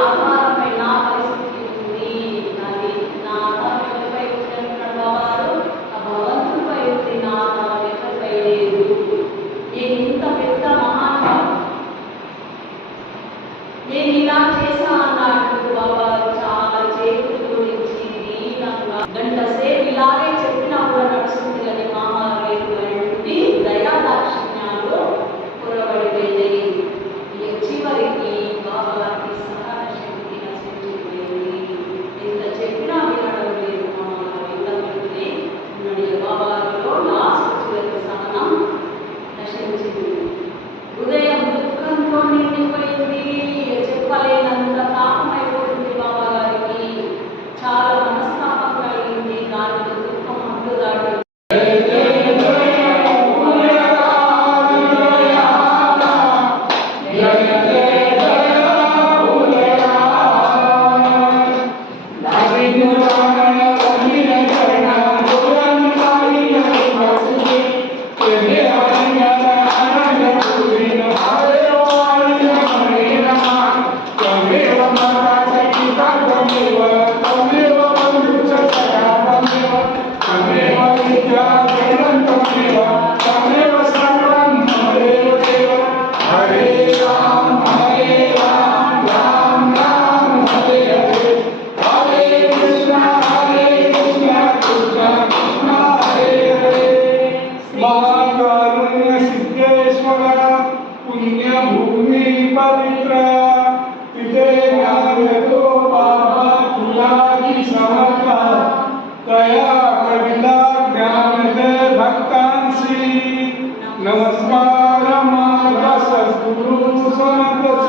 ఆధారపై నా పరిస్థితి ఉంది. నాది నా ఆధారం ఎవరిపై ఉంది అంటున్నాడు బాబాగారు. ఆ భగవంతుడిపై ఉంది, నా ఆధారం ఎవరిపై లేదు. నేను ఇంత పెద్ద మహానుభావుడు, నేను ఇలా చేసా అన్నట్టు బాబాగారు చాలా చేతులు జోడించి దీనంగా గంట సేపు ఇలాగే చెప్పినా కూడా నడుస్తుంది కానీ మామగారు నుండి దయా దాక్షిణ్యాలు పొరబడిపోయినాయి. చివరికి బాబాగారికి సహన శక్తి నశించిపోయింది. ఎంత చెప్పినా వినడం లేదు మామగారు. ఇంతకుముందే ఉన్నాడు బాబాగారిలో లాస్ట్ చివరికి సహనం నశించింది. హృదయం దుఃఖంతో నిండిపోయింది. చెప్పలేనంత తాపమైపోతుంది బాబాగారికి. చాలా మనస్తాపం కలిగింది. దానిలో దుఃఖం అంటు దాటి पुण्यभूमि पवित्र तिथे ज्ञानतो बाबा तुला की समर्थ तया कविता ज्ञानदे भक्तांसी नमस्कार माझा सद्गुरु समर्थ